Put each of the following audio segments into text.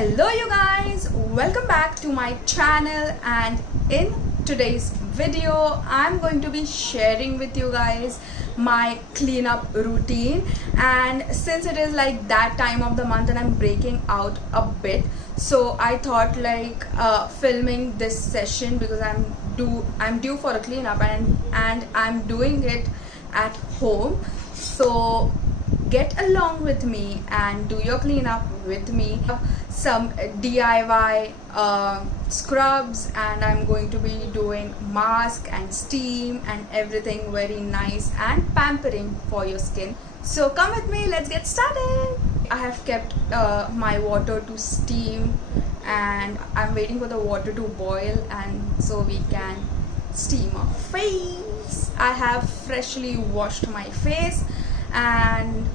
Hello you guys, welcome back to my channel, and in today's video I'm going to be sharing with you guys my cleanup routine. And since it is like that time of the month and I'm breaking out a bit, so I thought like filming this session because I'm due for a cleanup and I'm doing it at home. So get along with me and do your cleanup with me. Some DIY scrubs, and I'm going to be doing mask and steam and everything very nice and pampering for your skin. So come with me, let's get started. I have kept my water to steam and I'm waiting for the water to boil and so we can steam our face. I have freshly washed my face and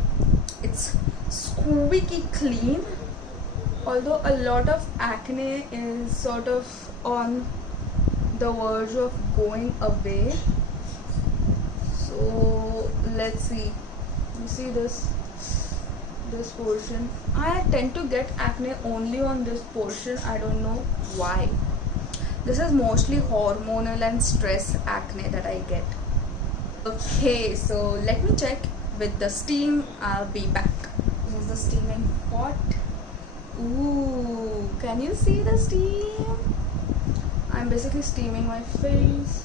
it's squeaky clean, although a lot of acne is sort of on the verge of going away. So let's see. You see this portion? I tend to get acne only on this portion. I don't know why. This is mostly hormonal and stress acne that I get. Okay, so let me check with the steam. I'll be back. This is the steaming pot. Ooh, can you see the steam? I'm basically steaming my face.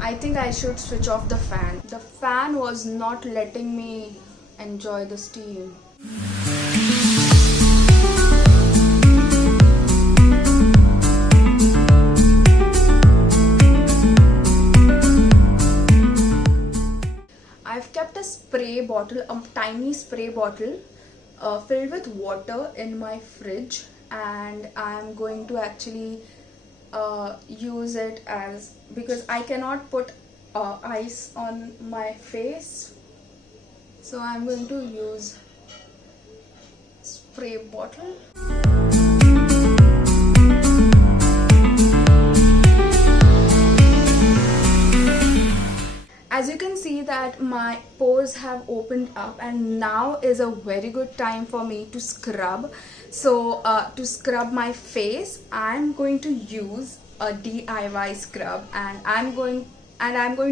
I think I should switch off the fan. The fan was not letting me enjoy the steam. I've kept a spray bottle, a tiny spray bottle filled with water in my fridge, and I'm going to actually use it as, because I cannot put ice on my face, so I'm going to use spray bottle. As you can see that my pores have opened up and now is a very good time for me to scrub. So to scrub my face, I'm going to use a DIY scrub, and I'm going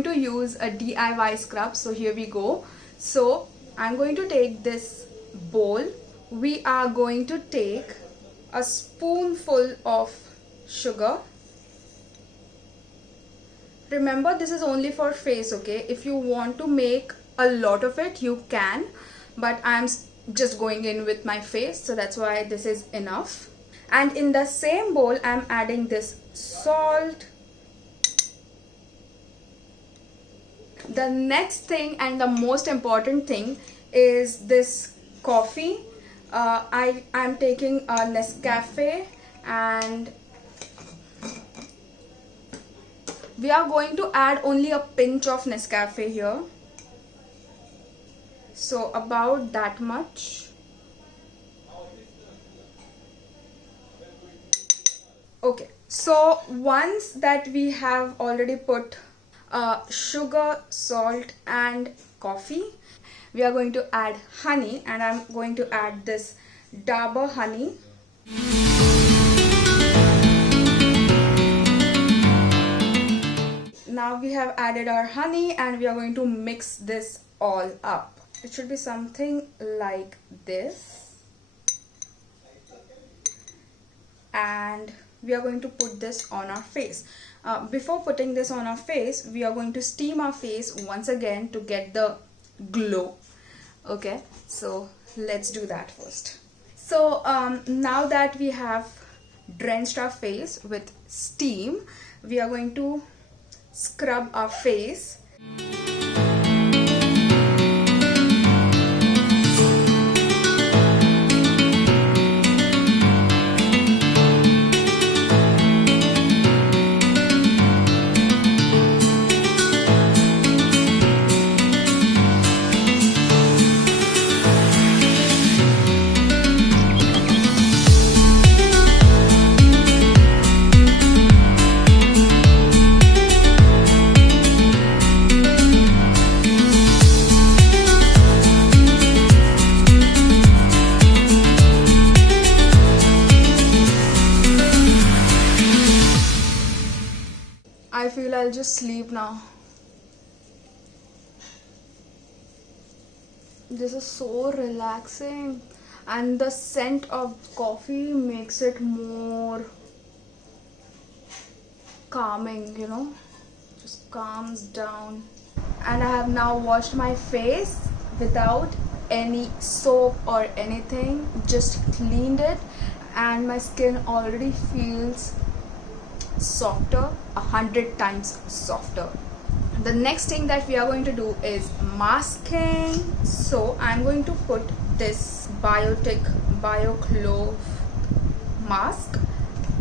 to use a DIY scrub. So here we go. So I'm going to take this bowl. We are going to take a spoonful of sugar. Remember, this is only for face, okay? If you want to make a lot of it, you can, but I'm just going in with my face, so that's why this is enough. And in the same bowl, I'm adding this salt. The next thing and the most important thing is this coffee. I'm taking a Nescafe, and we are going to add only a pinch of Nescafe here. So about that much. Okay, so once that we have already put sugar, salt and coffee, we are going to add honey, and I'm going to add this Dabur honey. Now we have added our honey and we are going to mix this all up. It should be something like this. And we are going to put this on our face. Before putting this on our face, we are going to steam our face once again to get the glow. Okay, so let's do that first. So now that we have drenched our face with steam, we are going to scrub our face. I'll just sleep now. This is so relaxing, and the scent of coffee makes it more calming, you know, just calms down. And I have now washed my face without any soap or anything, just cleaned it, and my skin already feels softer, 100 times softer. The next thing that we are going to do is masking. So I'm going to put this Biotic BioClove mask,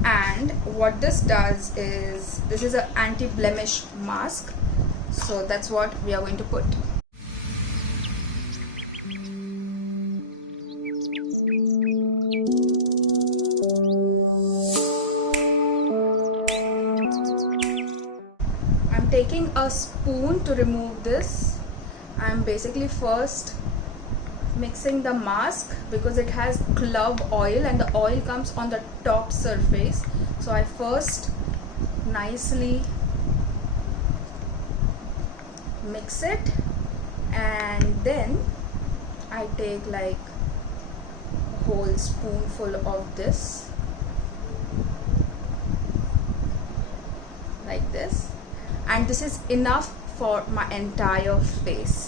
and what this does is, this is an anti-blemish mask, so that's what we are going to put. I'm taking a spoon to remove this. I'm basically first mixing the mask because it has clove oil and the oil comes on the top surface. So I first nicely mix it, and then I take like a whole spoonful of this, like this, and this is enough for my entire face.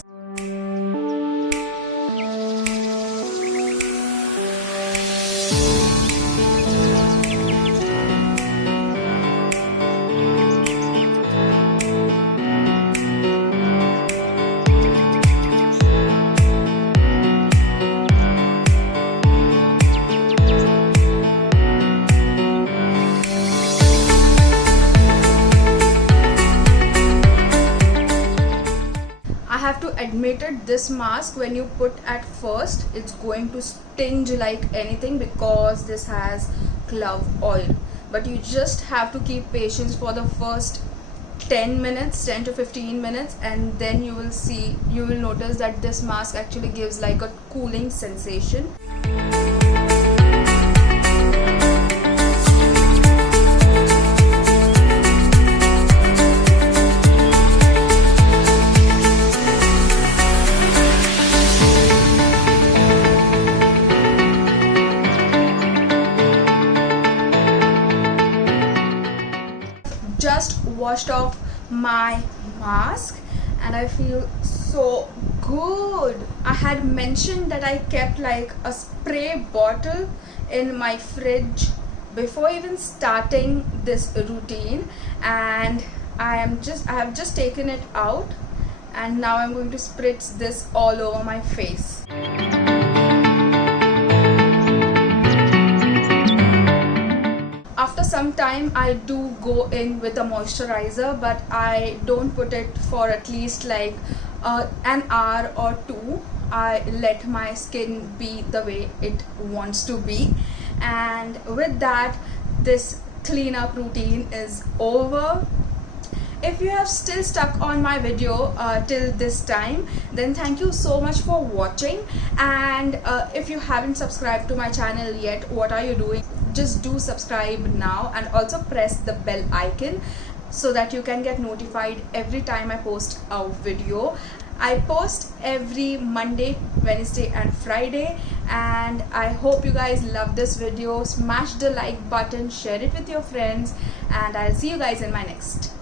I have to admit it, this mask, when you put at first, it's going to sting like anything because this has clove oil, but you just have to keep patience for the first 10 to 15 minutes, and then you will notice that this mask actually gives like a cooling sensation. Just washed off my mask and I feel so good. I had mentioned that I kept like a spray bottle in my fridge before even starting this routine, and I have just taken it out, and now I'm going to spritz this all over my face. After some time I do go in with a moisturizer, but I don't put it for at least like an hour or two. I let my skin be the way it wants to be, and with that this cleanup routine is over. If you have still stuck on my video till this time, then thank you so much for watching, and if you haven't subscribed to my channel yet, what are you doing? Just do subscribe now, and also press the bell icon so that you can get notified every time I post a video. I post every Monday, Wednesday and Friday, and I hope you guys love this video. Smash the like button, share it with your friends, and I'll see you guys in my next